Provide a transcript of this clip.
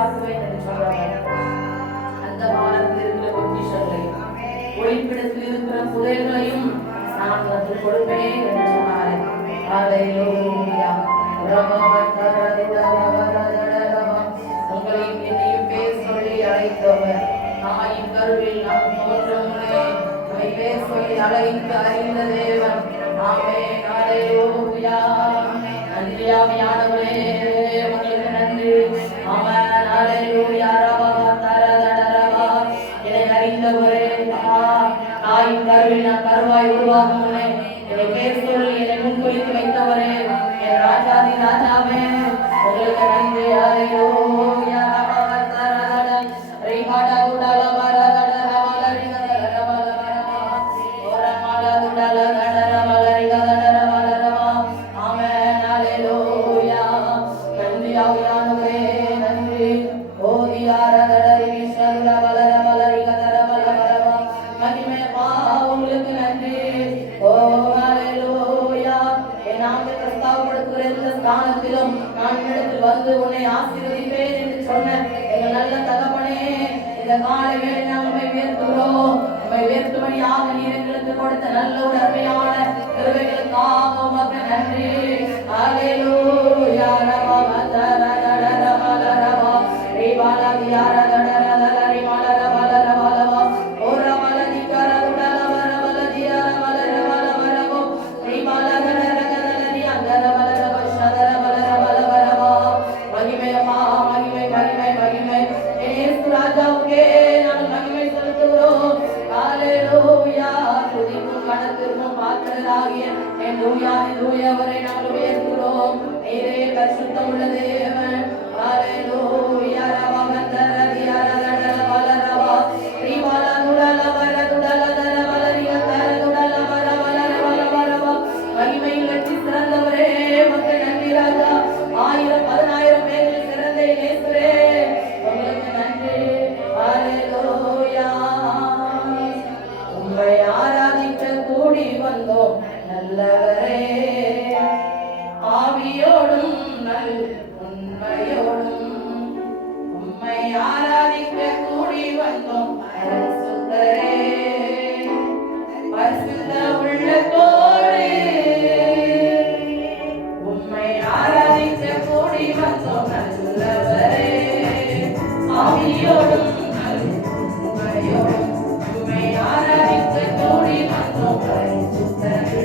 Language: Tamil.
ஆக்குவேன் என்று சொல்றாங்க. அந்த காலத்தில் இருக்கிற பொக்கிஷங்களையும் ஒளிப்பிடத்தில் இருக்கிற புதையல்களையும் நான் வந்து கொடுப்பேன் என்று சொன்னாரே. ஹல்லேலூயா. உங்களையும் என்னையும் பேர் சொல்லி அழைத்தவர், தாயின் கருவில் நாம் தோன்றும் முன்னே பேர் சொல்லி அழைத்து அறிந்த தேவன். ஆமென். ஹல்லேலூயா. நன்றி ஆவியானவரே, உங்களுக்கு நன்றி. ஆமென். ஹல்லேலூயா. என்னை அறிந்தவரே, தாயின் கருவில் நான் கருவாய் உருவாகும் முன்னே என்னை பேர் சொல்லி என்னை முன்குறித்து வைத்தவரே, என் ராஜாதி ராஜாவே, உங்களுக்கு நன்றி. ஹல்லேலூயா. வந்து உன்னை ஆசீர்வதிப்பேன் என்று சொன்ன எங்கள் நல்ல தகப்பனே, இந்த காலை வேளை நாம் உம்மை உயர்த்துகிறோம். உம்மை உயர்த்தும்படியாக நீர் எங்களுக்கு கொடுத்த நல்ல ஒரு அருமையான கிருபைகளுக்காக உமக்கு நன்றி. ஹல்லேலூயா. அவரை நாங்கள் உயர்த்துகிறோம். நீரே பரிசுத்தம் உள்ள தேவன். ஹல்லேலூயா. மகிமையில் வெற்றி சிறந்தவரே, உமக்கு நன்றி ராஜா. 1000-10,000 பேரில் சிறந்த இயேசுவே, உங்களுக்கு நன்றி. ஹல்லேலூயா. உம்மை ஆராதிக்க கூடி வந்தோம் நல்லவரே, ஆவியோடும் நல் உண்மையோடும் உம்மை ஆராதிக்க கூடி வந்தோம் பரிசுத்தரே, பரிசுத்த உள்ளத்தோடே உம்மை ஆராதிக்க கூடி வந்தோம் நல்லவரே, ஆவியோடும் நல் உண்மையோடும் உம்மை ஆராதிக்க கூடி வந்தோம் பரிசுத்தரே.